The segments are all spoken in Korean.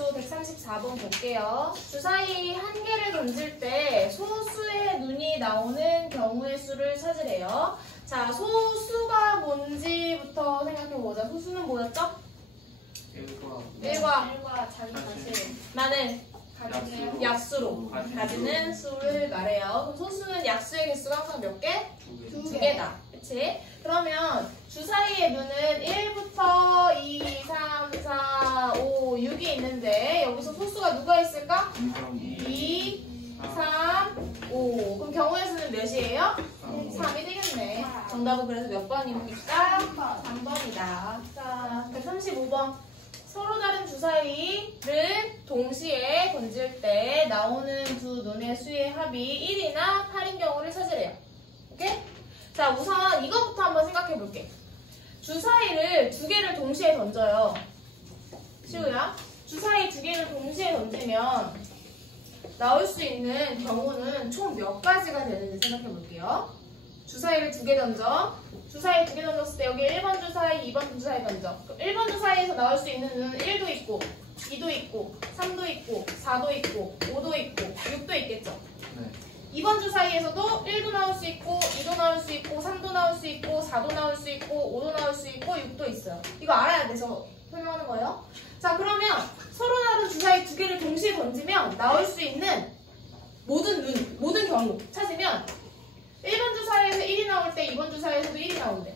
수 134번 볼게요. 주사위 한 개를 던질 때 소수의 눈이 나오는 경우의 수를 찾으래요. 자, 소수가 뭔지부터 생각해보자. 소수는 뭐였죠? 1과 자기 자신. 나는 약수로 가지는 수를 말해요. 그럼 소수는 약수의 개수가 항상 몇 개? 두 개다. 그치? 그러면 주사위의 눈은 1부터 2, 3, 4, 5, 6이 있는데 여기서 소수가 누가 있을까? 2, 3, 5. 그럼 경우의 수는 몇이에요? 3이 되겠네. 정답은 그래서 몇 번입니까? 3번이다. 자, 135번. 서로 다른 주사위를 동시에 던질 때 나오는 두 눈의 수의 합이 1이나 8인 경우를 찾으래요. 오케이? 자, 우선 이것부터 한번 생각해 볼게. 주사위를 두 개를 동시에 던져요. 시우야, 주사위 두 개를 동시에 던지면 나올 수 있는 경우는 총 몇 가지가 되는지 생각해 볼게요. 주사위를 두 개 던져. 주사위 두 개 던졌을 때 여기 1번 주사위, 2번 주사위 던져. 그럼 1번 주사위에서 나올 수 있는 눈은 1도 있고, 2도 있고, 3도 있고, 4도 있고, 5도 있고, 6도 있겠죠? 네. 2번 주사위에서도 1도 나올 수 있고, 2도 나올 수 있고, 3도 나올 수 있고, 4도 나올 수 있고, 5도 나올 수 있고, 6도 있어요. 이거 알아야 돼서 설명하는 거예요. 자, 그러면 서로 다른 주사위 두 개를 동시에 던지면 나올 수 있는 모든 경우 찾으면 1번 주사위에서 1이 나올 때 2번 주사위에서도 1이 나온대.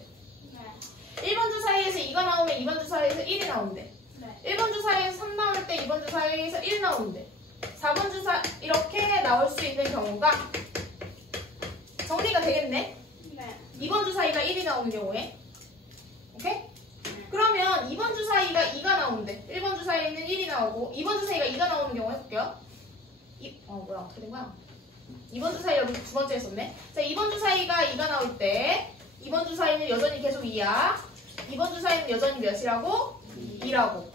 1번 주사위에서 2가 나오면 2번 주사위에서 1이 나온대. 1번 주사위에서 3 나올 때 2번 주사위에서 1 나오는데 4번 주사 이렇게 나올 수 있는 경우가 정리가 되겠네? 네. 2번 주사위가 1이 나오는 경우에 오케이? 그러면 2번 주사위가 2가 나오는데 1번 주사위는 1이 나오고 2번 주사위가 2가 나오는 경우 해볼게요. 뭐야 어떻게 된 거야? 2번 주사위 여기 두 번째 했었네. 자, 2번 주사위가 2가 나올 때 2번 주사위는 여전히 계속 2야. 2번 주사위는 여전히 몇이라고? 2라고.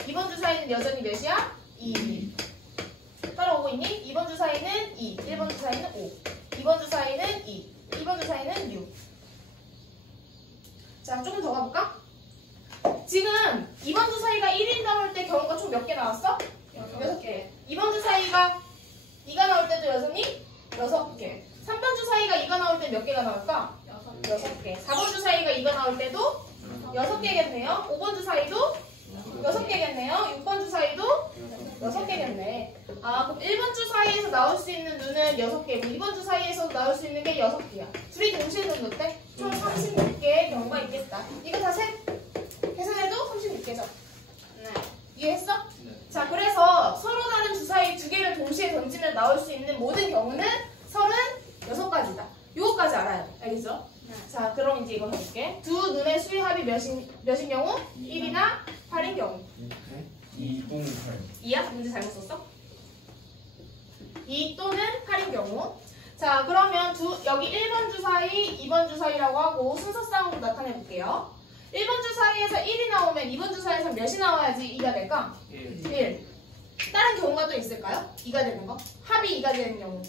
2번 주사위는 여전히 몇이야? 2. 따라오고 있니? 2번 주사위는 2, 1번 주사위는 5. 2번 주사위는 2, 2번 주사위는 6. 자, 조금 더 가볼까? 지금 2번 주사위가 1이 나올 때 경우가 총 몇 개 나왔어? 6개. 2번 주사위가 2가 나올 때도 여전히 6개. 3번 주사위가 2가 나올 때 몇 개가 나올까? 6개. 4번 주사위가 2가 나올 때도 6개겠네요. 5번 주사위도 6개겠네요. 6번 주사위도 6개겠네. 아, 그럼 1번 주사위에서 나올 수 있는 눈은 6개고 2번 주사위에서 나올 수 있는 게 6개야. 둘이 동시에 던졌대? 총 36개의 경우가 있겠다. 이거 다 계산해도 36개죠? 네. 이해했어? 네. 자, 그래서 서로 다른 주사위 두 개를 동시에 던지면 나올 수 있는 모든 경우는 36가지다. 요거까지 알아야 돼. 알겠죠? 네. 자, 그럼 이제 이거 해볼게. 두 눈의 수의 합이 몇인 경우? 1이나 8인 경우. 2 또는 8. 2야? 문제 잘못 썼어? 2 또는 8인 경우. 자, 그러면 여기 1번 주사위, 2번 주사위라고 하고 순서상으로 나타내 볼게요. 1번 주사위에서 1이 나오면 2번 주사위에서 몇이 나와야지 2가 될까? 1. 다른 경우가 또 있을까요? 2가 되는 거? 합이 2가 되는 경우.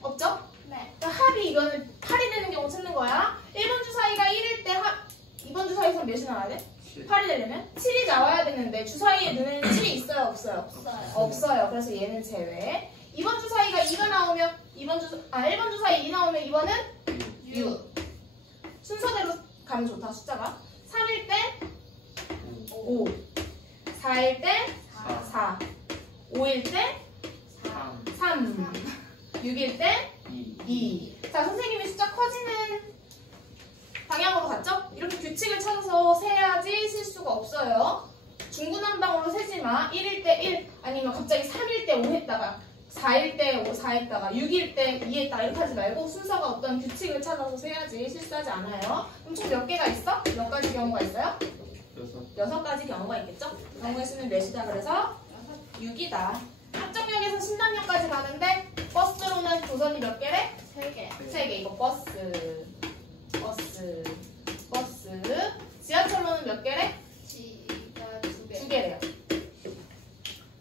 없죠? 네. 그러니까 합이 이거는 8이 되는 경우 찾는 거야. 1번 주사위가 1일 때 2번 주사위에서 몇이 나와야 돼? 8이 되려면 7이 나와야 되는데 주사위에 눈에는 7이 있어요? 없어요? 없어요. 그래서 얘는 제외. 2번 주사위가 2가 나오면 1번 주사위 2 나오면 2번은 6. 순서대로 가면 좋다. 숫자가 3일 때 5, 4일 때 4, 5일 때 3, 6일 때 2. 자, 선생님이 숫자 커지는 방향으로 갔죠? 이렇게 규칙을 찾아서 세야지 실수가 없어요. 중구난방으로 세지 마. 1일 때 1, 아니면 갑자기 3일 때 5 했다가 4일 때 5, 4 했다가 6일 때 2 했다가 이렇게 하지 말고 순서가 어떤 규칙을 찾아서 세야지 실수하지 않아요. 그럼 총 몇 개가 있어? 몇 가지 경우가 있어요? 6가지 경우가 있겠죠? 경우의 수는 몇이다 그래서 6이다. 합정역에서 신당역까지 가는데 버스로는 조선이 몇 개래? 3개. 3개. 이거 버스. 지하철로는 몇 개래? 지가 2개. 2개래요.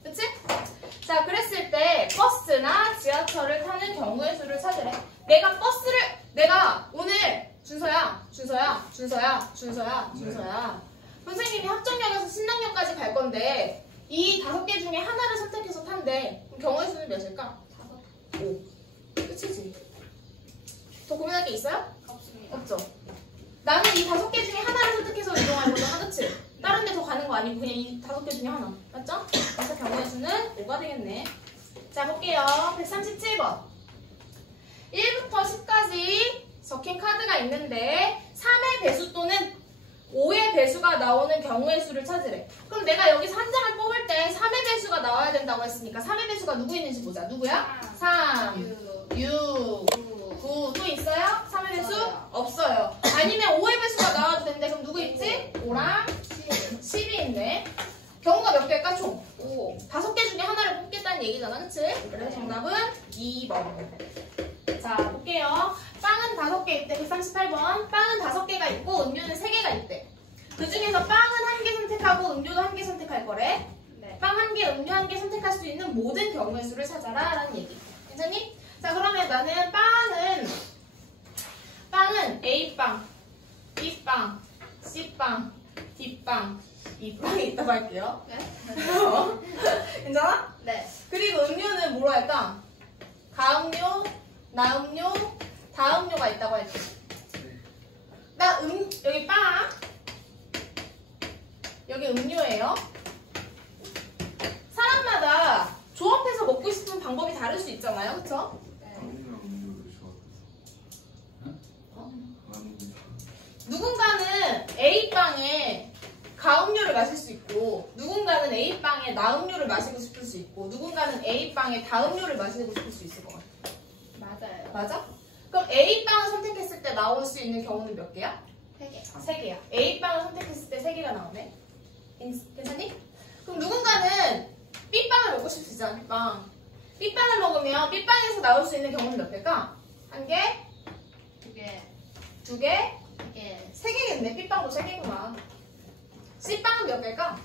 그치? 자, 그랬을 때 버스나 지하철을 타는 경우의 수를 찾으래. 내가 오늘 준서야. 선생님이 합정역에서 신당역까지 갈 건데 이 5개 중에 하나를 선택해서 탄대. 그럼 경우의 수는 몇일까? 5. 끝이지. 더 고민할 게 있어요? 없습니다. 없죠. 나는 이 5개 중에 하나를 선택해서 이동할 거잖아, 그치? 다른 데 더 가는 거 아니고 그냥 이 5개 중에 하나. 맞죠? 그래서 경우의 수는 5가 되겠네. 자, 볼게요. 137번. 1부터 10까지 적힌 카드가 있는데 3의 배수 또는 5의 배수가 나오는 경우의 수를 찾으래. 그럼 내가 여기서 한 장을 뽑을 때 3의 배수가 나와야 된다고 했으니까 3의 배수가 누구 있는지 보자. 누구야? 3, 6, 9. 또 있어요? 3의 배수? 없어요. 아니면 5의 배수가 나와도 되는데 그럼 누구 있지? 5랑 10이 있네. 경우가 몇 개일까? 총 5. 5개 중에 하나를 뽑겠다는 얘기잖아, 그치? 그래서 정답은 2번. 자, 볼게요. 빵은 5개 있대. 138번. 빵은 5개가 있고 음료는 3개가 있대. 그 중에서 빵은 1개 선택하고 음료도 1개 선택할 거래. 네. 빵 1개, 음료 1개 선택할 수 있는 모든 경우의 수를 찾아라 라는 얘기. 괜찮니? 자, 그러면 나는 빵은 A빵, B빵, C빵, D빵, E빵이 있다고 할게요. 네? 괜찮아? 네. 그리고 음료는 뭐로 할까? 가음료, 나음료, 다음료가 있다고 할게. 여기 빵, 여기 음료예요. 사람마다 조합해서 먹고 싶은 방법이 다를 수 있잖아요, 그쵸? 네. 누군가는 A빵에 가음료를 마실 수 있고 누군가는 A빵에 나음료를 마시고 싶을 수 있고 누군가는 A빵에 다음료를 마시고 싶을 수 있을 것 같아. 맞아요. 맞아? 그럼 A빵을 선택했을 때 나올 수 있는 경우는 몇 개야? 3개. 3개야. A빵을 선택했을 때 3개가 나오네. 괜찮니? 그럼 누군가는 B빵을 먹고 싶을 수 있잖아. B빵. B빵을 먹으면 B빵에서 나올 수 있는 경우는 몇 개일까? 1개? 2개. 2개? 2개. 3개겠네. B빵도 3개구나. C빵은 몇 개일까?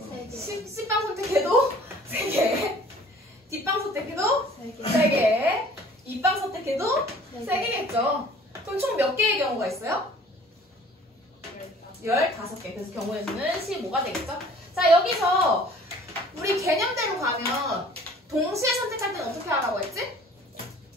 3개. C빵 선택해도 3개. D빵 선택해도 3개. 3개. E빵 선택해도 네 3개겠죠. 그럼 총 몇 개의 경우가 있어요? 15개. 그래서 경우의 수는 15가 되겠죠. 자, 여기서 우리 개념대로 가면 동시에 선택할 때는 어떻게 하라고 했지?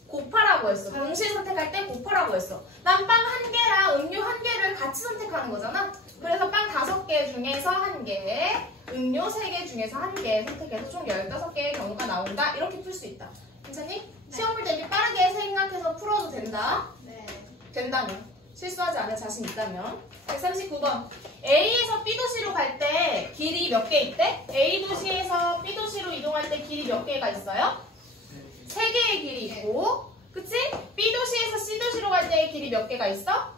곱하라고 했어. 동시에 선택할 때 곱하라고 했어. 난 빵 1개랑 음료 1개를 같이 선택하는 거잖아. 그래서 빵 5개 중에서 1개, 음료 3개 중에서 1개 선택해서 총 15개의 경우가 나온다. 이렇게 풀 수 있다. 괜찮니? 시험 볼 때 이렇게 빠르게 생각해서 풀어도 된다. 네. 된다면. 실수하지 않을 자신 있다면. 139번. A에서 B도시로 갈 때 길이 몇 개 있대? A도시에서 B도시로 이동할 때 길이 몇 개가 있어요? 3개의 길이 있고, 그치? B도시에서 C도시로 갈 때의 길이 몇 개가 있어?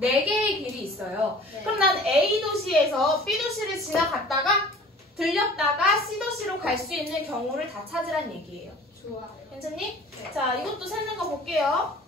4개의 길이 있어요. 네. 그럼 난 A도시에서 B도시를 지나갔다가 들렸다가 C도시로 갈 수 있는 경우를 다 찾으란 얘기예요. 좋아요. 괜찮니? 네. 자, 이것도 세는 거 볼게요.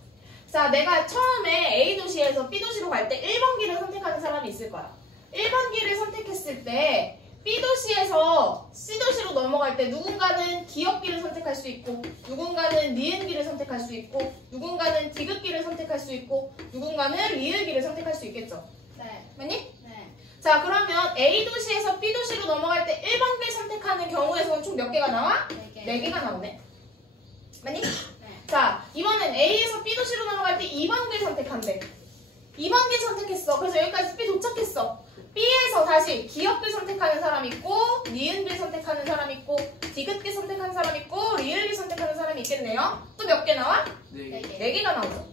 자, 내가 처음에 A도시에서 B도시로 갈 때 1번 길을 선택하는 사람이 있을 거야. 1번 길을 선택했을 때 B도시에서 C도시로 넘어갈 때 누군가는 기역길을 선택할 수 있고 누군가는 니은길을 선택할 수 있고 누군가는 디귿길을 선택할 수 있고 누군가는 리을길을 선택할 수 있겠죠. 네. 맞니? 네. 자, 그러면 A도시에서 B도시로 넘어갈 때 1번 길 선택하는 경우에서는 총 몇 개가 나와? 4개. 4개가 나오네. 맞니? 네. 자, 이번엔 A에서 B도시로 넘어갈 때 2번 길 선택한대. 2번 길 선택했어. 그래서 여기까지 B 도착했어. B에서 다시 기역길 선택하는 사람 있고 니은길 선택하는 사람 있고 디귿길 선택하는 사람 있고 리을길 선택하는 사람이 있겠네요. 또 몇 개 나와? 4개. 4개가 나오죠.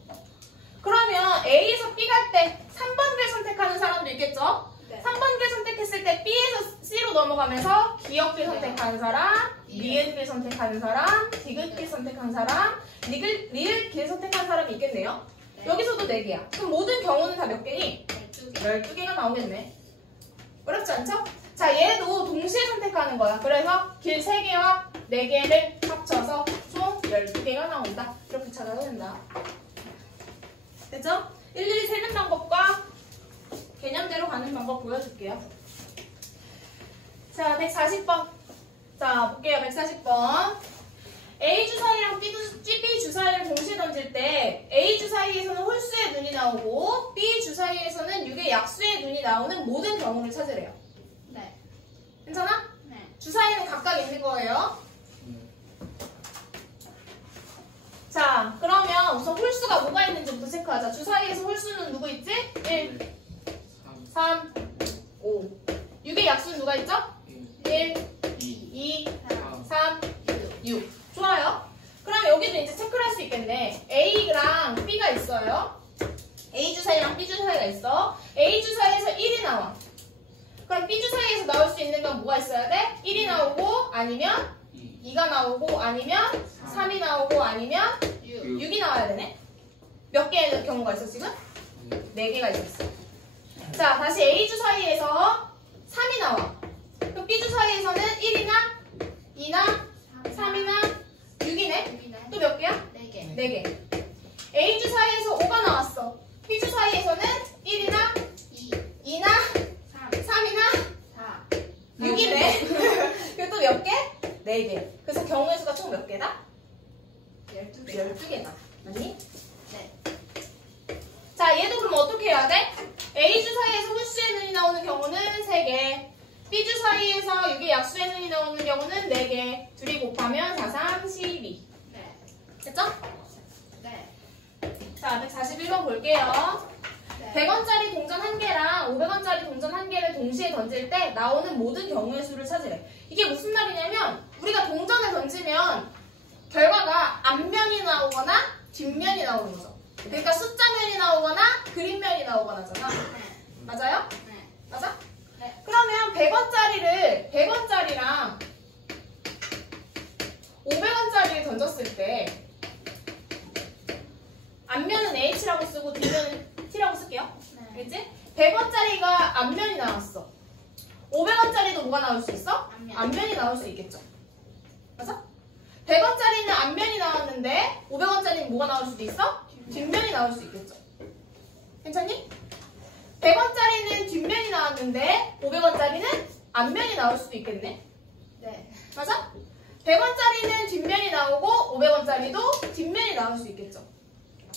그러면 A에서 B 갈 때 3번 길 선택하는 사람도 있겠죠? 네. 3번 길 선택했을 때 B에서 C로 넘어가면서 기역길 선택하는 사람, 니은길 선택하는 사람, 디귿길 선택한 사람, 리을길 선택한 사람이 있겠네요. 네. 여기서도 4개야. 그럼 모든 경우는 다 몇 개니? 12개. 12개가 나오겠네. 어렵지 않죠? 자, 얘도 동시에 선택하는 거야. 그래서 길 3개와 4개를 합쳐서 총 12개가 나온다. 이렇게 찾아도 된다. 됐죠? 일일이 세는 방법과 개념대로 가는 방법 보여줄게요. 자, 140번. 자, 볼게요. 140번. A 주사위랑 B 주사위를 동시에 던질 때 A 주사위에서는 홀수의 눈이 나오고 B 주사위에서는 6의 약수의 눈이 나오는 모든 경우를 찾으래요. 네. 괜찮아? 네. 생각 있는 거예요? 자, 그러면 우선 홀수가 뭐가 있는지부터 체크하자. 주사위에서 홀수는 누구 있지? 1, 3, 5. 6의 약수는 누가 있죠? 1, 2, 3, 6. 좋아요. 그럼 여기도 이제 체크를 할 수 있겠네. A랑 B가 있어요. A 주사위랑 B 주사위가 있어. A 주사위에서 1이 나와. 그럼 B 주사위에서 나올 수 있는 건 뭐가 있어야 돼? 1이 나오고 아니면 2가 나오고 아니면 3이 나오고 아니면 6이 나와야 되네. 몇 개의 경우가 있어 지금? 4개가 있었어. 자, 다시 A 주사위에서 3이 나와. 그럼 B 주사위에서는 1이나 2나 3이나 6이네. 또 몇 개야? 4개. 4개. A 주사위에서 5가 나왔어. B 주사위에서는 1이나 2나 3이나 4. 6이네. 그리고 또 몇 개? 4개. 그래서 경우의 수가 총 몇 개다? 12개. 12개다. 맞니? 네. 자, 얘도 그럼 어떻게 해야 돼? A 주사위에서 홀수의 눈이 나오는 경우는 3개. B 주사위에서 6의 약수의 눈이 나오는 경우는 4개. 둘이 곱하면 4, 3, 12. 네. 됐죠? 네. 자, 141번 볼게요. 네. 100원짜리 동전 1개랑 500원짜리 동전 1개를 동시에 던질 때 나오는 모든 경우의 수를 찾으래. 이게 무슨 말이냐면 우리가 동전을 던지면 결과가 앞면이 나오거나 뒷면이 나오는 거죠. 그러니까 숫자면이 나오거나 그림면이 나오거나잖아. 맞아요? 네. 맞아? 네. 그러면 100원짜리랑 500원짜리를 던졌을 때 앞면은 H라고 쓰고 뒷면은 T라고 쓸게요. 네. 알겠지? 100원짜리가 앞면이 나왔어. 500원짜리도 뭐가 나올 수 있어? 앞면이 나올 수 있겠죠. 맞아? 100원짜리는 앞면이 나왔는데 500원짜리는 뭐가 나올 수도 있어? 뒷면이 나올 수 있겠죠. 괜찮니? 100원짜리는 뒷면이 나왔는데 500원짜리는 앞면이 나올 수도 있겠네. 네. 맞아? 100원짜리는 뒷면이 나오고 500원짜리도 뒷면이 나올 수 있겠죠.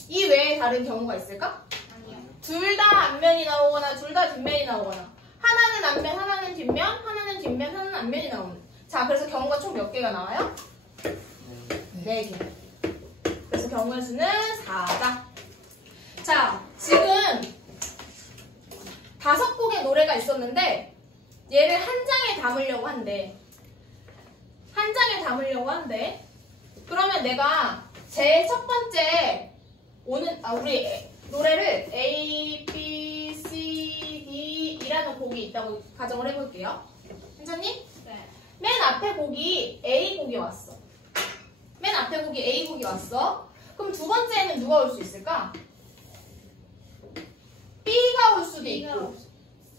이 외에 다른 경우가 있을까? 아니요. 둘 다 앞면이 나오거나 둘 다 뒷면이 나오거나 하나는 앞면, 하나는 뒷면, 하나는 뒷면, 하나는 앞면이 나오는. 자, 그래서 경우가 총 몇 개가 나와요? 4개. 그래서 경우의 수는 4다. 자, 지금 5곡의 노래가 있었는데 얘를 한 장에 담으려고 한대. 한 장에 담으려고 한대. 그러면 내가 제일 첫 번째 우리 노래를 A, B, C, D 이라는 곡이 있다고 가정을 해볼게요. 괜찮니? 네. 맨 앞에 곡이 A 곡이 왔어. 맨 앞에 곡이 A 곡이 왔어. 그럼 두 번째는 누가 올 수 있을까? B가 올 수도 있고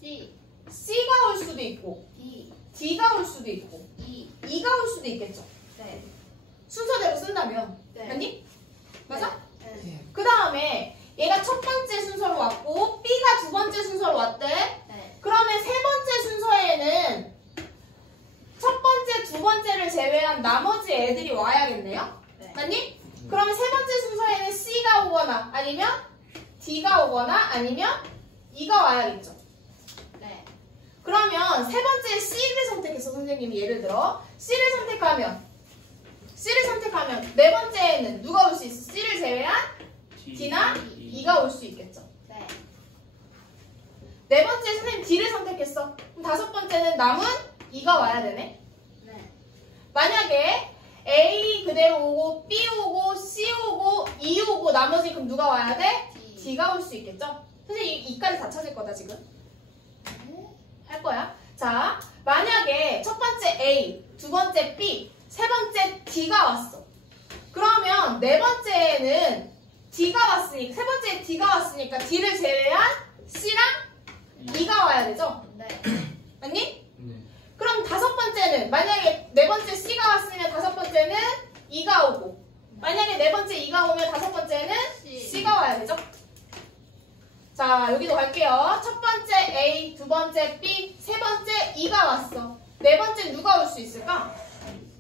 C. C가 올 수도 있고 D. D가 올 수도 있고 E. E가 올 수도 있겠죠. 네. 순서대로 쓴다면. 네. 맞니? 맞아? 네. 그 다음에 얘가 첫 번째 순서로 왔고 B가 두 번째 순서로 왔대. 네. 그러면 세 번째 순서에는 첫 번째, 두 번째를 제외한 나머지 애들이 와야겠네요. 네. 맞니? 그러면 세 번째 순서에는 C가 오거나 아니면 D가 오거나 아니면 E가 와야겠죠. 네. 그러면 세 번째 C를 선택해서 선생님이 예를 들어 C를 선택하면 네 번째에는 누가 올 수 있어? C를 제외한 D나 E가 올 수 있겠죠. 네. 네 번째 선생님 D를 선택했어. 그럼 다섯 번째는 남은 E가 와야 되네. 네. 만약에 A 그대로 오고 B 오고 C 오고 E 오고 나머지 그럼 누가 와야 돼? D. D가 올 수 있겠죠? 선생님 이까지 다 찾을 거다 지금. 할 거야. 자, 만약에 첫 번째 A, 두 번째 B, 세 번째 D가 왔어. 그러면 네 번째에는 D가 왔으니까 세 번째에 D가 왔으니까 D를 제외한 C랑 E가 와야 되죠? 네. 맞니? 네. 그럼 다섯 번째는 만약에 네 번째 C가 왔으면 다섯 번째는 E가 오고 만약에 네 번째 E가 오면 다섯 번째는 C가 와야 되죠? 자, 여기도 갈게요. 첫 번째 A, 두 번째 B, 세 번째 E가 왔어. 네 번째 누가 올 수 있을까?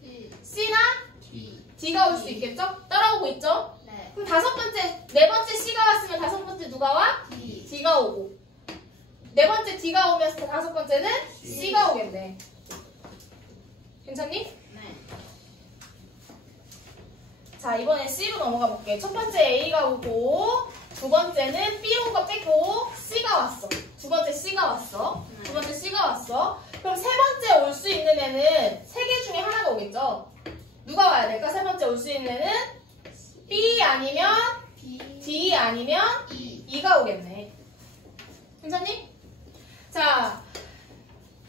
C. C나 D. D가 올 수 있겠죠? 따라오고 있죠? 네. 그럼 다섯 번째, 네 번째 C가 왔으면 다섯 번째 누가 와? D. D가 오고 네 번째 D가 오면 다섯 번째는 C가 오겠네. 괜찮니? 네. 자, 이번엔 C로 넘어가 볼게. 첫 번째 A가 오고, 두 번째는 B 온 거 빼고 C가 왔어. 두 번째 C가 왔어. 두 번째 C가 왔어. 그럼 세 번째 올 수 있는 애는 세 개 중에 하나가 오겠죠? 누가 와야 될까? 세 번째 올 수 있는 애는 B 아니면 D 아니면 E가 오겠네. 괜찮니? 자,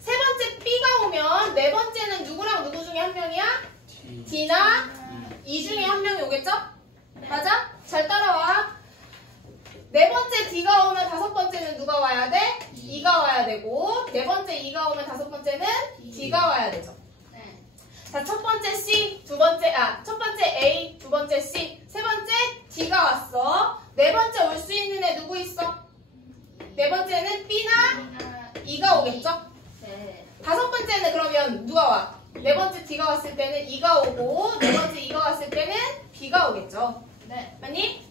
세 번째 B가 오면 네 번째는 누구랑 누구 중에 한 명이야? D나 E 중에 한 명이 오겠죠? 맞아? 잘 따라와. 네 번째 D가 오면 다섯 번째는 누가 와야 돼? E가 와야 되고, 네 번째 E가 오면 다섯 번째는 D가 와야 되죠. 네. 자, 첫 번째 C, 첫 번째 A, 두 번째 C, 세 번째 D가 왔어. 네 번째 올 수 있는 애 누구 있어? 네 번째는 B나 E가 오겠죠? 네. 다섯 번째는 그러면 누가 와? 네 번째 D가 왔을 때는 E가 오고, 네 번째 E가 왔을 때는 B가 오겠죠. 네. 맞니?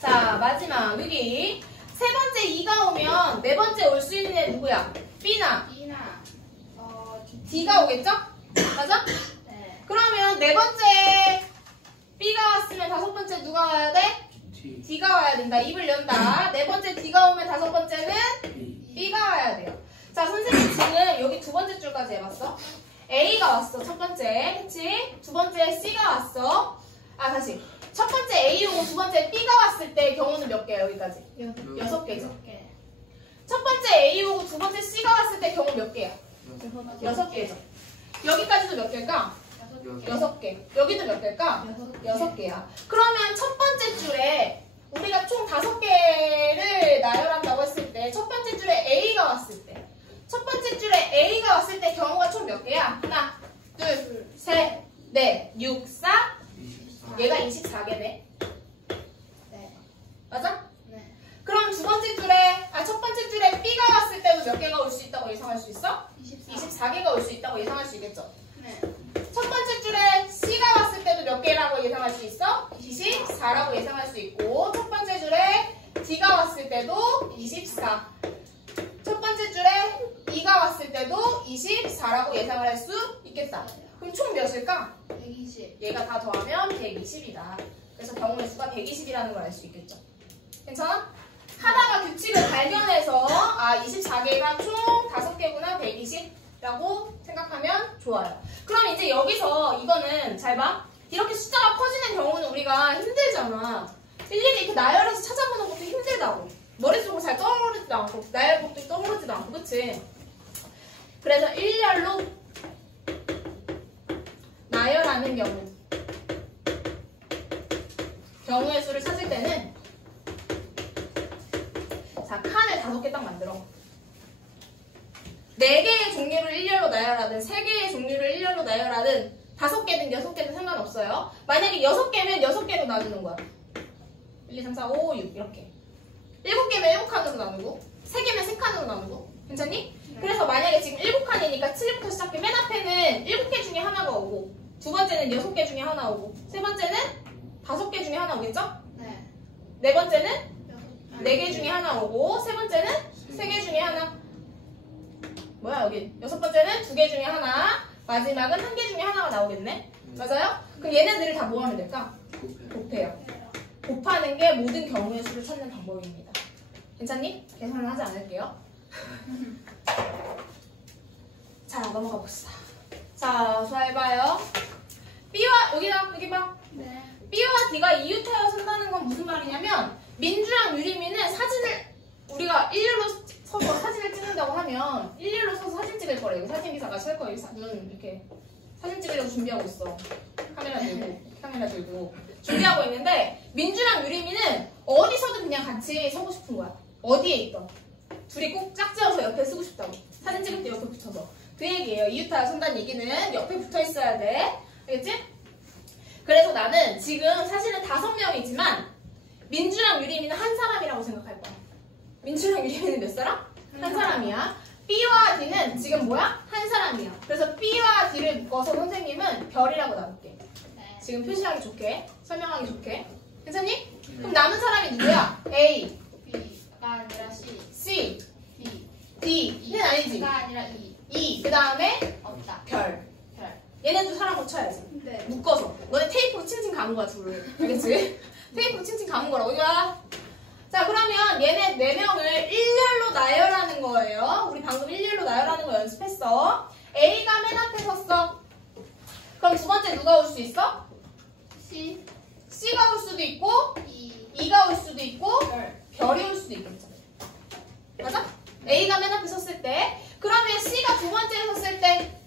자, 마지막 여기 세 번째 E가 오면 네 번째 올 수 있는 애 누구야? B나 B나 D가 오겠죠? 맞아? 네. 그러면 네 번째 B가 왔으면 다섯 번째 누가 와야 돼? D가 와야 된다. 입을 연다. 네 번째 D가 오면 다섯 번째는 B가 와야 돼요. 자, 선생님 지금 여기 두 번째 줄까지 해봤어. A가 왔어. 첫 번째. 그치? 두 번째 C가 왔어. 다시. 첫 번째 A 오고 두 번째 B가 왔을 때 경우는 몇 개야, 여기까지? 6개죠. 네. 첫 번째 A 오고 두 번째 C가 왔을 때 경우 몇 개야? 6개죠. 여기까지도 몇 개일까? 6개. 여기도 몇 개일까? 6개야. 그러면 첫 번째 줄에 우리가 총 5개를 나열한다고 했을 때 첫 번째 줄에 A가 왔을 때 첫 번째 줄에 A가 왔을 때 경우가 총 몇 개야? 하나, 둘, 셋, 넷, 6, 4 얘가 24개네. 네. 맞아? 네. 그럼 첫 번째 줄에 B가 왔을 때도 몇 개가 올 수 있다고 예상할 수 있어? 24개가 올 수 있다고 예상할 수 있겠죠? 네. 첫 번째 줄에 C가 왔을 때도 몇 개라고 예상할 수 있어? 24라고 예상할 수 있고, 첫 번째 줄에 D가 왔을 때도 24. 첫 번째 줄에 E가 왔을 때도 24라고 예상을 할 수 있겠다. 그럼 총 몇일까? 120. 얘가 다 더하면 120이다. 그래서 경우의 수가 120이라는 걸 알 수 있겠죠. 괜찮아? 하다가 규칙을 발견해서 24개가 총 5개구나 120라고 생각하면 좋아요. 그럼 이제 여기서 이거는 잘 봐. 이렇게 숫자가 커지는 경우는 우리가 힘들잖아. 일일이 이렇게 나열해서 찾아보는 것도 힘들다고. 머릿속으로 잘 떠오르지도 않고 나열법도 떠오르지도 않고 그치? 그래서 일렬로 나열하는 경우의 수를 찾을 때는 자, 칸을 5개 딱 만들어. 4개의 종류를 일렬로 나열하든 3개의 종류를 일렬로 나열하든 5개든 6개든 상관없어요. 만약에 6개면 6개로 나누는 거야. 1, 2, 3, 4, 5, 6 이렇게. 7개면 7칸으로 나누고 3개면 3칸으로 나누고. 괜찮니? 네. 그래서 만약에 지금 7칸이니까 7부터 시작해. 맨 앞에는 7개 중에 하나가 오고 두 번째는 6개 중에 하나 오고 세 번째는 5개 중에 하나 오겠죠? 네. 네 번째는 4개 중에 하나 오고 세 번째는 3개 중에 하나. 뭐야 여기 여섯 번째는 2개 중에 하나. 마지막은 1개 중에 하나가 나오겠네. 맞아요? 그럼 얘네들을 다 뭐 하면 될까? 곱해요. 곱하는 게 모든 경우의 수를 찾는 방법입니다. 괜찮니? 계산을 하지 않을게요. 자, 넘어가 봅시다. 자, 잘 봐요. B와 여기 봐. 네. B와 D가 이웃하여 선다는 건 무슨 말이냐면 민주랑 유리미는 사진을 우리가 일렬로 서서 사진을 찍는다고 하면 일렬로 서서 사진 찍을 거래. 여기 사진기사가 찰 거예요. 눈 이렇게 사진 찍으려고 준비하고 있어. 카메라 들고 준비하고 있는데 민주랑 유리미는 어디서든 그냥 같이 서고 싶은 거야. 어디에 있던. 둘이 꼭 짝지어서 옆에 쓰고 싶다고. 사진 찍을 때 옆에 붙여서. 그 얘기예요. 이웃하여 선다는 얘기는 옆에 붙어 있어야 돼. 알겠지? 그래서 나는 지금 사실은 5명이지만 민주랑 유리미는 한 사람이라고 생각할 거야. 민주랑 유리미는 몇 사람? 한 사람이야. B와 D는 지금 뭐야? 한 사람이야. 그래서 B와 D를 묶어서 선생님은 별이라고 나눌게. 네. 지금 표시하기 좋게, 설명하기 좋게. 괜찮니? 그럼 남은 사람이 누구야? A, B가 아니라 C. C, D. D는 아니지. B가 아니라 E. E, 그 다음에 없다. 별. 얘네도 사람 고쳐야지. 네. 묶어서. 너네 테이프로 칭칭 감은 거야, 둘을. 알겠지? 테이프로 칭칭 감은 거라고. 이거야. 자, 그러면 얘네 4명을 일렬로 나열하는 거예요. 우리 방금 일렬로 나열하는 거 연습했어. A가 맨 앞에 섰어. 그럼 두 번째 누가 올 수 있어? C. C가 올 수도 있고, E. E가 올 수도 있고, 별. 별이 올 수도 있겠죠. 맞아? A가 맨 앞에 섰을 때. 그러면 C가 두 번째에 섰을 때,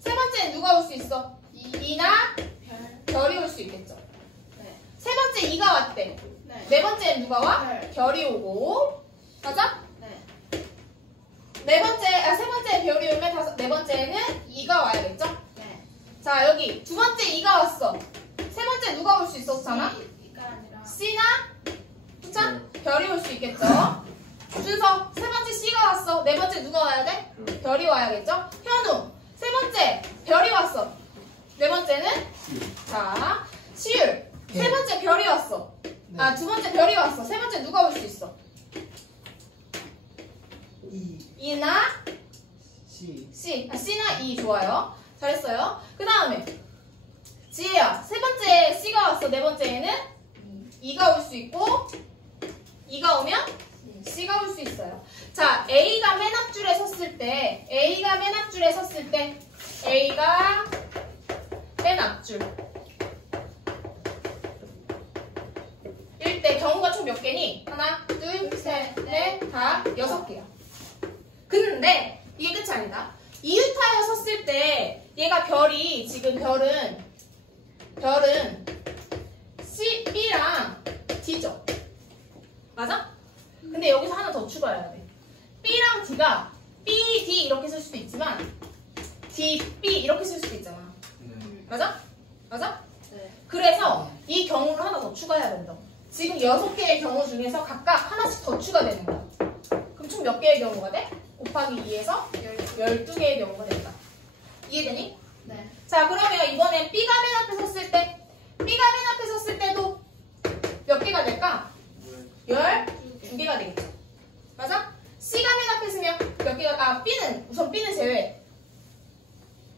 세 번째는 누가 올 수 있어? E나 별. 별이 올 수 있겠죠. 네. 세 번째 E가 왔대. 네. 네 번째는 누가 와? 별. 별이 오고. 맞아? 네. 세 번째 별이 오면 네 번째는 E가 와야겠죠? 네. 자, 여기 두 번째 E가 왔어. 세 번째 누가 올 수 있었잖아? E가 아니라 C나? 그쵸? 별이 올 수 있겠죠? 준서, 세 번째 C가 왔어. 네 번째 누가 와야 돼? 별이 와야겠죠? 현우, 세 번째 별이 왔어. 네 번째는? 자, 시율, 세 번째 별이 왔어. 아, 두 번째 별이 왔어. 세 번째 누가 올 수 있어? E나 C. 아, C나 E 좋아요. 잘했어요. 그 다음에 지혜야, 세 번째 C가 왔어. 네 번째에는 E가 올 수 있고, E가 오면 C가 올 수 있어요. 자, A가 맨 앞줄에 섰을 때, A가 맨 앞줄. 일 때 경우가 총 몇 개니? 하나, 둘, 셋, 넷, 다 6개야. 근데 이게 끝이 아니다. 이유타에 섰을 때 얘가 별이 지금 별은 C, B랑 D죠. 맞아? 근데 여기서 하나 더 추가해야 돼. B랑 D가 B, D 이렇게 쓸 수도 있지만 D, B 이렇게 쓸 수도 있잖아. 맞아? 맞아? 네. 그래서 이 경우를 하나 더 추가해야 된다. 지금 6개의 경우 중에서 각각 하나씩 더 추가되는 거야. 그럼 총 몇 개의 경우가 돼? 곱하기 2에서 12개의 경우가 된다. 이해되니? 네. 자, 그러면 이번엔 B가 맨 앞에 섰을 때도 몇 개가 될까? 12개가 되겠죠. 맞아? C가 맨 앞에 서면 몇 개가, 우선 B는 제외.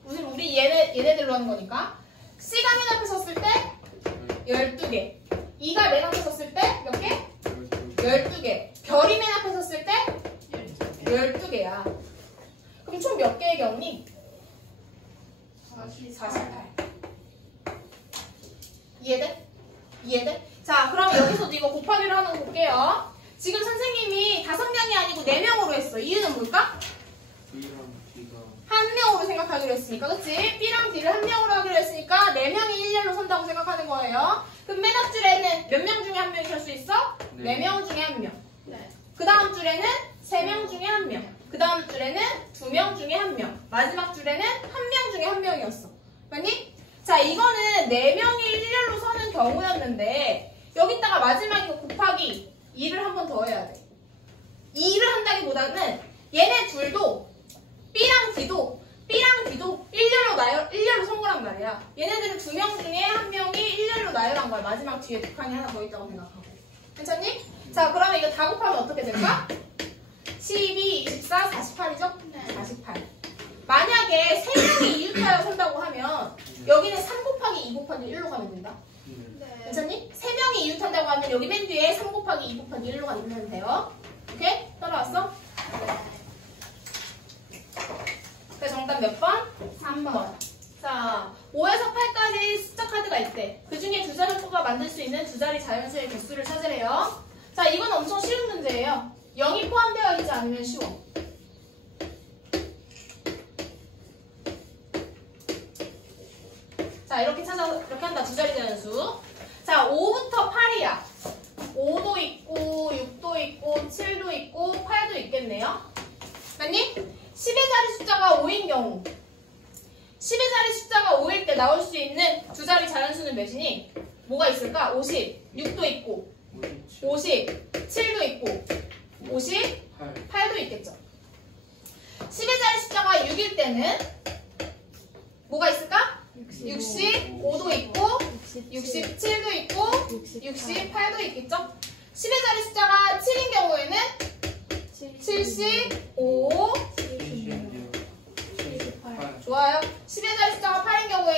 우리 얘네들로 하는 거니까. C가 맨 앞에 섰을 때 12개. E가 맨 앞에 섰을 때 몇 개? 12개. 별이 맨 앞에 섰을 때 12개야. 그럼 총 몇 개의 경우니? 48. 이해돼? 이해돼? 자, 그럼 여기서도 이거 곱하기를 하는 거 볼게요. 지금 선생님이 5명이 아니고 4명으로 했어. 이유는 뭘까? 한 명으로 생각하기로 했으니까, 그치? B랑 D를 한 명으로 하기로 했으니까 4명이 일렬로 선다고 생각하는 거예요. 그럼 맨 앞줄에는 몇 명 중에 한 명이 설 수 있어? 4명 중에 한 명. 네. 그 다음 줄에는 3명 중에 한 명. 그 다음 줄에는 2명 중에 한 명. 마지막 줄에는 1명 중에 한 명이었어. 맞니? 자, 이거는 4명이 일렬로 서는 경우였는데 여기다가 마지막에 곱하기 2를 한 번 더 해야 돼. 2를 한다기보다는 얘네 둘도 B랑 D도 일렬로 선 거란 말이야. 얘네들은 2명 중에 한 명이 일렬로 나열한 거야. 마지막 뒤에 두 칸이 하나 더 있다고 생각하고. 괜찮니? 자, 그러면 이거 다 곱하면 어떻게 될까? 12, 24, 48이죠? 네. 48. 만약에 3명이 이유타에 선다고 하면 여기는 3 곱하기 2 곱하기 1로 가면 된다. 네. 괜찮니? 3명이 이웃한다고 하면 여기 맨 뒤에 3 곱하기 2 곱하기 1로 가면 돼요. 오케이? 따라왔어? 그 정답 몇 번? 3번. 자, 5에서 8까지 숫자 카드가 있대. 그 중에 두 자를 뽑아 만들 수 있는 두 자리 자연수의 개수를 찾으래요. 자, 이건 엄청 쉬운 문제예요. 0이 포함되어 있지 않으면 쉬워. 자, 이렇게 한다. 두 자리 자연수. 자, 5부터 8이야. 5도 있고, 6도 있고, 7도 있고, 8도 있겠네요. 맞니? 10의 자리 숫자가 5인 경우. 10의 자리 숫자가 5일 때 나올 수 있는 두 자리 자연수는 몇이니? 뭐가 있을까? 50, 6도 있고, 50, 7도 있고, 58도 있겠죠. 10의 자리 숫자가 6일 때는 뭐가 있을까? 65도 있고, 67도 있고, 68도 있겠죠? 10의 자리 숫자가 7인 경우에는 75, 좋아요. 10의 자리 숫자가 8인 경우에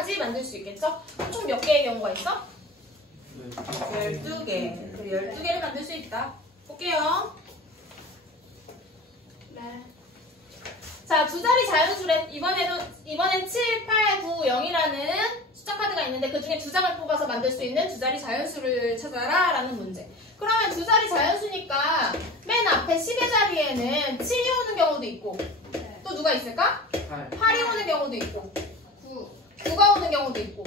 수까지 만들 수 있겠죠? 총 몇 개의 경우가 있어? 12개. 12개를 만들 수 있다. 볼게요. 네. 자, 두 자리 자연수래. 이번엔 7, 8, 9, 0이라는 숫자 카드가 있는데 그 중에 두 장을 뽑아서 만들 수 있는 두 자리 자연수를 찾아라 라는 문제. 그러면 두 자리 자연수니까 맨 앞에 10의 자리에는 7이 오는 경우도 있고 네. 또 누가 있을까? 8. 8이 오는 경우도 있고 9. 9가 오는 경우도 있고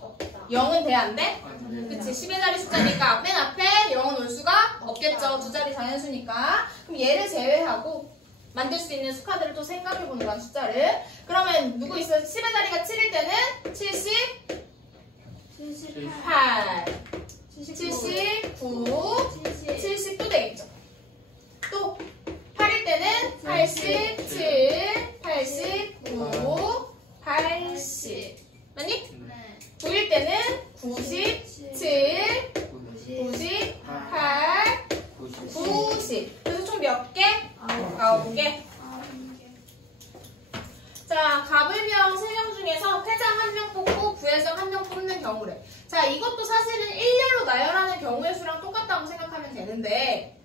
없다. 0은 돼 안 돼? 아, 네. 그치, 10의 자리 숫자니까 맨 앞에 0은 올 수가 없겠죠. 두 자리 자연수니까. 그럼 얘를 제외하고 만들 수 있는 수카드를 또 생각해보는 거야, 숫자를. 그러면 누구 있어? 10의 자리가 7일 때는 78, 78. 79, 70도 되겠죠. 또 8일 때는 87, 89, 80. 맞니? 네. 9일 때는 97, 98, 90. 그래서 총 몇 개? 9개. 자, 가불명 3명 중에서 회장 1명 뽑고 부회장 1명 뽑는 경우래. 자, 이것도 사실은 일렬로 나열하는 경우의 수랑 똑같다고 생각하면 되는데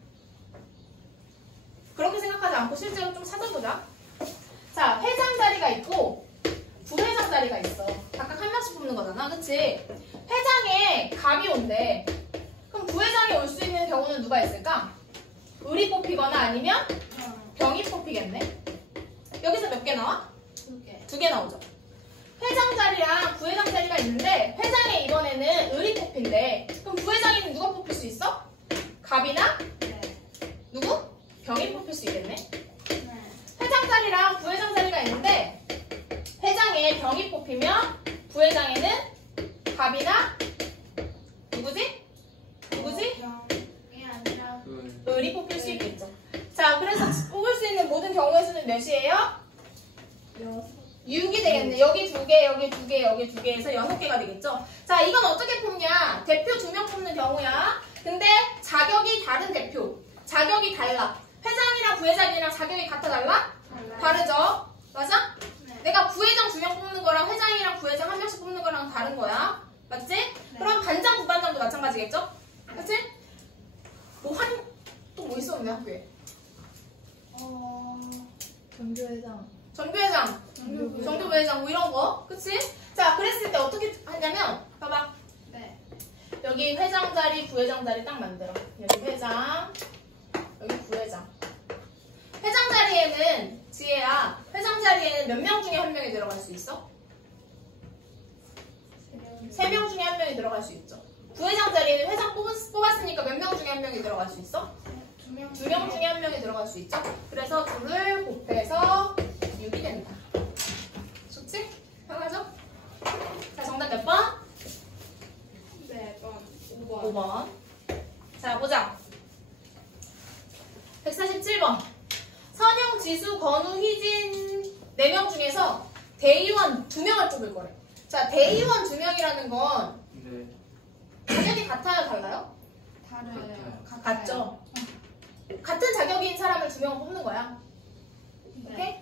그렇게 생각하지 않고 실제로 좀 찾아보자. 자, 회장 자리가 있고 부회장 자리가 있어. 각각 1명씩 뽑는 거잖아. 그치? 회장에 갑이 온대. 그럼 부회장이 올 수 있는 경우는 누가 있을까? 을이 뽑히거나 아니면 병이 뽑히겠네. 여기서 몇 개 나와? 2개. 2개 나오죠. 회장 자리랑 부회장 자리가 있는데 회장에 이번에는 을이 뽑힌대. 그럼 부회장에는 누가 뽑힐 수 있어? 갑이나 네. 누구? 병이 뽑힐 수 있겠네. 네. 회장 자리랑 부회장 자리가 있는데 회장에 병이 뽑히면 부회장에는 갑이나 누구지? 누구지? 병이 아니라 을이 뽑힐 수 있겠죠. 자, 그래서 뽑을 수 있는 모든 경우의 수는 몇이에요? 6이 되겠네. 여기 2개, 여기 2개, 여기 2개 해서 6개가 되겠죠. 자, 이건 어떻게 뽑냐? 대표 2명 뽑는 경우야. 근데 자격이 다른 대표. 자격이 달라. 회장이랑 부회장이랑 자격이 같아 달라? 다르죠? 맞아? 네. 내가 부회장 2명 뽑는 거랑 회장이랑 부회장 1명씩 뽑는 거랑 다른 거야. 맞지? 그럼 반장, 부반장도 마찬가지겠죠? 그치? 또 뭐 있었는데 학교에? 전교회장. 전교회장, 정교부회장 뭐 이런 거. 그치? 자, 그랬을 때 어떻게 하냐면 봐봐. 네. 여기 회장 자리, 부회장 자리 딱 만들어. 여기 회장, 여기 부회장. 회장 자리에는 지혜야, 회장 자리에는 몇 명 중에 한 명이 들어갈 수 있어? 3명 중에 한 명이 들어갈 수 있죠. 부회장 자리에는 회장 뽑았으니까 몇 명 중에 한 명이 들어갈 수 있어? 2명. 2명 중에 한 명이 들어갈 수 있죠. 그래서 2를 곱해서 6이 된다. 좋지? 편하죠? 자, 정답 몇 번? 네, 5번. 5번. 자, 보자. 147번. 선영, 지수, 건우, 희진 4명 중에서 대의원 2명을 뽑을 거래. 자, 대의원 2명이라는 건 네. 자격이 같아요, 달라요? 다르요. 같죠? 같은 자격인 사람을 2명을 뽑는 거야. 네. 오케이?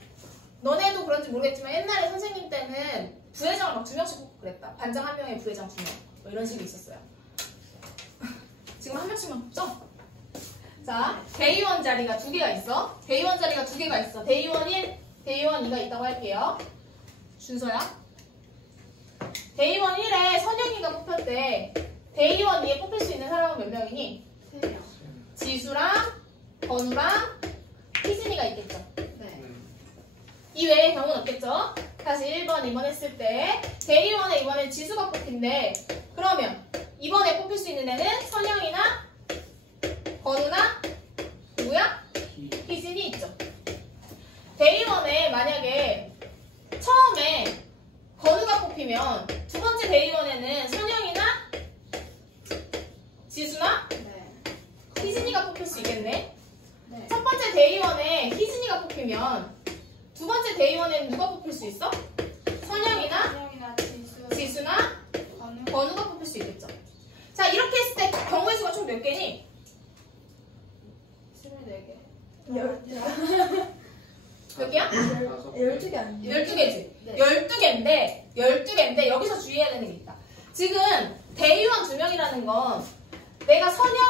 너네도 그런지 모르겠지만 옛날에 선생님 때는 부회장을 막 2명씩 뽑고 그랬다. 반장 1명에 부회장 2명. 뭐 이런 식이 있었어요. 지금 1명씩만 뽑죠? 자, 대의원 자리가 2개가 있어. 대의원 자리가 2개가 있어. 대의원 1, 대의원 2가 있다고 할게요. 준서야. 대의원 1에 선영이가 뽑혔대. 대의원 2에 뽑힐 수 있는 사람은 몇 명이니? 3명. 지수랑 건우랑 희진이가 있겠죠. 네. 이 외의 경우는 없겠죠? 다시 1번, 2번 했을 때 대의원에 이번에 지수가 뽑힌대. 그러면 이번에 뽑힐 수 있는 애는 선영이나 건우나 누구야? 희진이 있죠. 대의원에 만약에 처음에 건우가 뽑히면 두 번째 대의원에는 선영이나 지수나 네. 희진이가 뽑힐 수 있겠네. 네. 첫 번째 대의원에 희진이가 뽑히면 두 번째 대의원에는 누가 뽑힐 수 있어? 선영이나 선영이나 지수. 지수나 건우. 건우가 뽑힐 수 있겠죠. 자, 이렇게 했을 때 경우의 수가 총 몇 개니? 24개. 몇 개야? 12개 아니에요? 12개지? 네. 12개인데 여기서 주의해야 되는 게 있다. 지금 대의원 2명이라는 건 내가 선영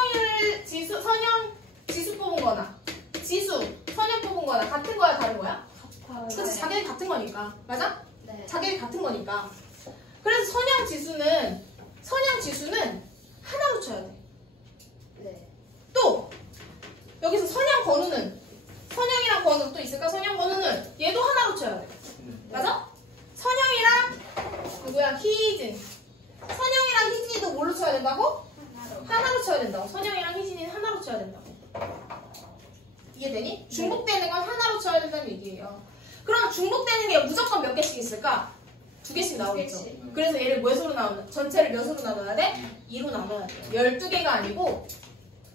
지수 뽑은 거나 선영 뽑은 거나 같은 거야 다른 거야? 그치, 자격이 같은 거니까. 맞아? 네. 자격이 같은 거니까. 그래서 선영 지수는 하나로 쳐야 돼. 네. 또 여기서 선영이랑 건우 또 있을까? 선영 건우는 얘도 하나로 쳐야 돼. 맞아? 선영이랑 누구야? 희진. 선영이랑 희진이도 뭘로 쳐야 된다고? 하나로 쳐야 된다고. 선영이랑 희진이는 하나로 쳐야 된다고. 이해되니? 중복되는 건 하나로 쳐야 된다는 얘기예요. 그럼 중복되는 게 무조건 몇 개씩 있을까? 2개씩 나오겠죠. 그래서 얘를 몇으로 전체를 몇으로 나눠야 돼? 2로 나눠야 돼. 12개가 아니고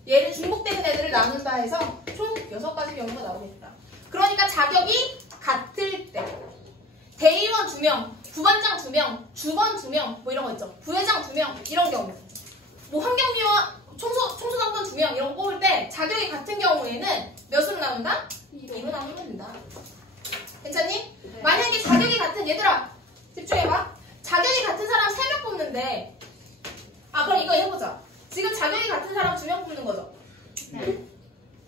얘를 중복되는 애들을 나눈다 해서 총 6가지 경우가 나오겠다. 그러니까 자격이 같을 때 대의원 2명, 부반장 2명, 주번 2명 뭐 이런 거 있죠. 부회장 2명 이런 경우 뭐 환경미화 청소당번 2명 이런 거 뽑을 때 자격이 같은 경우에는 몇으로 나눈다? 2로 나누면 된다. 괜찮니? 네. 만약에 자격이 같은 얘들아 집중해봐. 자격이 같은 사람 3명 뽑는데 그럼 이거 해보자. 지금 자격이 같은 사람 2명 뽑는 거죠? 네.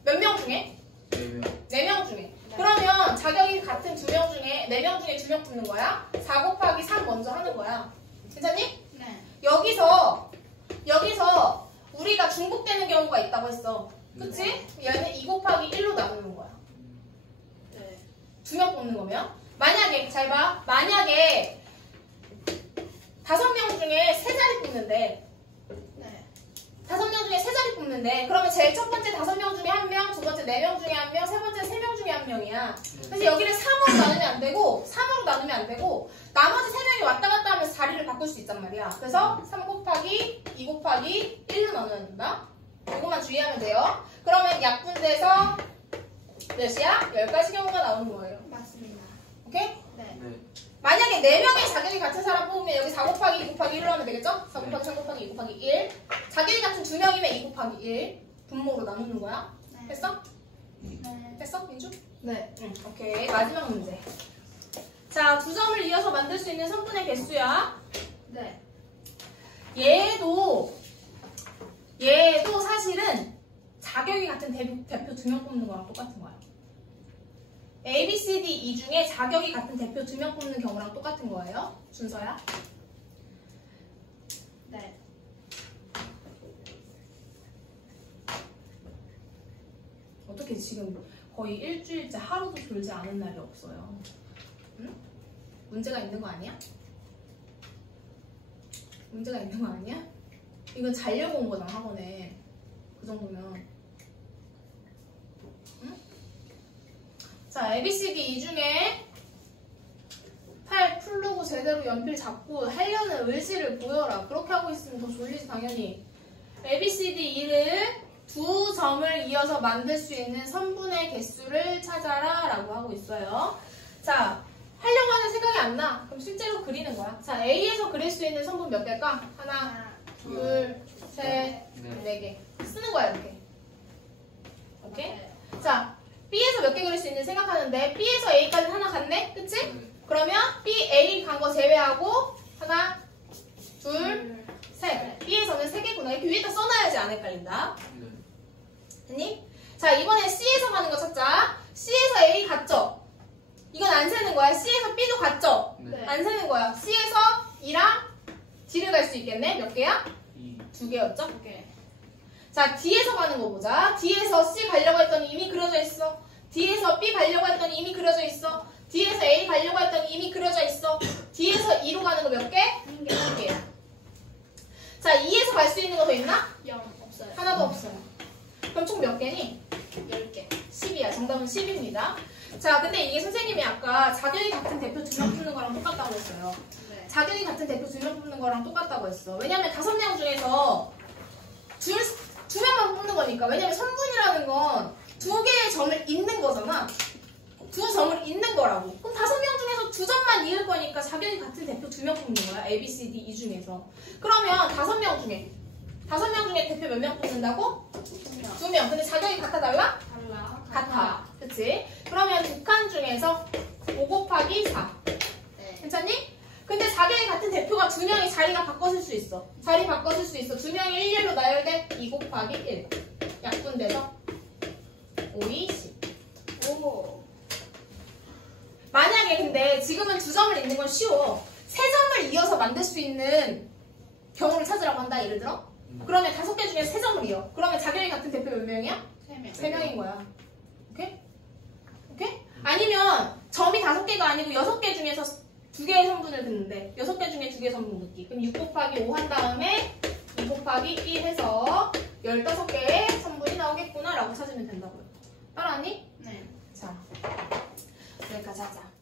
몇 명 중에? 4명 중에. 그러면 자격이 같은 2명 중에 4명 중에 2명 뽑는 거야? 4 곱하기 3 먼저 하는 거야. 괜찮니? 네. 여기서 우리가 중복되는 경우가 있다고 했어. 그치? 얘는 2 곱하기 1로 나누는 거야. 네. 2명 뽑는 거면 만약에 잘 봐. 만약에 5명 중에 3자리 뽑는데 네. 5명 중에 3자리 뽑는데 그러면 제일 첫 번째 5명 중에 1명, 두 번째 4명 중에 1명, 세 번째 3명 중에 1명이야. 그래서 여기를 3으로 나누면 안 되고 3으로 나누면 안 되고 나머지 3명이 왔다 갔다 하면서 자리를 바꿀 수 있단 말이야. 그래서 3 곱하기 2 곱하기 1로 나눠야 된다. 이것만 주의하면 돼요. 그러면 약분돼서 몇이야? 10가지 경우가 나오는 거예요. 맞습니다. 오케이? 네. 만약에 4명의 자격이 같은 사람 뽑으면 여기 4 곱하기 2 곱하기 1로 하면 되겠죠? 4 곱하기 3 곱하기 2 곱하기 1. 자격이 같은 2명이면 2 곱하기 1. 분모로 나누는 거야. 네. 됐어? 네. 됐어? 민주? 네. 응. 오케이. 마지막 문제. 자, 2점을 이어서 만들 수 있는 선분의 개수야. 네. 얘도 사실은 자격이 같은 대표 2명 뽑는 거랑 똑같은 거야. A, B, C, D, E 중에 자격이 같은 대표 2명 뽑는 경우랑 똑같은 거예요. 순서야. 네. 어떻게 지금 거의 일주일째 하루도 졸지 않은 날이 없어요. 응? 문제가 있는 거 아니야? 문제가 있는 거 아니야? 이건 자려고 온 거잖아, 학원에. 그 정도면. 응? 자, ABCD 이 중에 팔 풀르고 제대로 연필 잡고 하려는 의지를 보여라. 그렇게 하고 있으면 더 졸리지, 당연히. ABCD 2를 2점을 이어서 만들 수 있는 선분의 개수를 찾아라 라고 하고 있어요. 자, 하려고 하는 생각이 안 나. 그럼 실제로 그리는 거야. 자, A에서 그릴 수 있는 선분 몇 개일까? 하나, 둘, 셋, 네 개. 쓰는 거야, 이렇게. 오케이? 자, B에서 몇 개 그릴 수 있는지 생각하는데 B에서 A까지 하나 갔네? 그치? 그러면 B, A 간 거 제외하고 하나, 둘, 셋. B에서는 3개구나. 이렇게 위에다 써놔야지 안 헷갈린다. 됐니? 자, 이번에 C에서 가는 거 찾자. C에서 A 갔죠? 이건 안 세는 거야. C에서 B도 갔죠? 네. 안 세는 거야. C에서 E랑 D를 갈 수 있겠네? 몇 개야? 2개였죠? 오케이. 자, D에서 가는 거 보자. D에서 C 가려고 했더니 이미 그려져 있어. D에서 B 가려고 했더니 이미 그려져 있어. D에서 A 가려고 했더니 이미 그려져 있어. D에서 E로 가는 거 몇 개? 1개야. 자, E에서 갈 수 있는 거 더 있나? 0 없어요. 하나도 없어요. 그럼 총 몇 개니? 10개. 10이야. 정답은 10입니다. 자, 근데 이게 선생님이 아까 자격이 같은 대표 2명 뽑는 거랑 똑같다고 했어요. 네. 자격이 같은 대표 2명 뽑는 거랑 똑같다고 했어. 왜냐면 5명 중에서 2명만 뽑는 거니까. 왜냐면 선분이라는 건 2개의 점을 잇는 거잖아. 2점을 잇는 거라고. 그럼 5명 중에서 2점만 이을 거니까 자격이 같은 대표 2명 뽑는 거야. A, B, C, D, E 중에서. 그러면 5명 중에 대표 몇 명 뽑는다고? 2명. 근데 자격이 같아 달라? 달라. 같아. 그치? 그러면 두 칸 중에 중에서 5 곱하기 4. 네. 괜찮니? 근데 자기네 같은 대표가 2명이 자리가 바꿔줄 수 있어. 자리 바꿔줄 수 있어. 2명이 일렬로 나열돼 2 곱하기 1. 약분돼서 5, 2, 10. 오. 만약에 근데 지금은 2점을 읽는 건 쉬워. 3점을 이어서 만들 수 있는 경우를 찾으라고 한다. 예를 들어. 그러면 5개 중에 3점을 이어. 그러면 자기네 같은 대표 몇 명이야? 3명. 3명인 거야. 오케이? 오케이? 아니면 점이 5개가 아니고 6개 중에서 2개의 성분을 긋는데 6개 중에 2개의 성분 긋기. 그럼 6 곱하기 5 한 다음에 2 곱하기 1 해서 15개의 성분이 나오겠구나 라고 찾으면 된다고요. 따라하니? 네. 자, 여기까지 하자.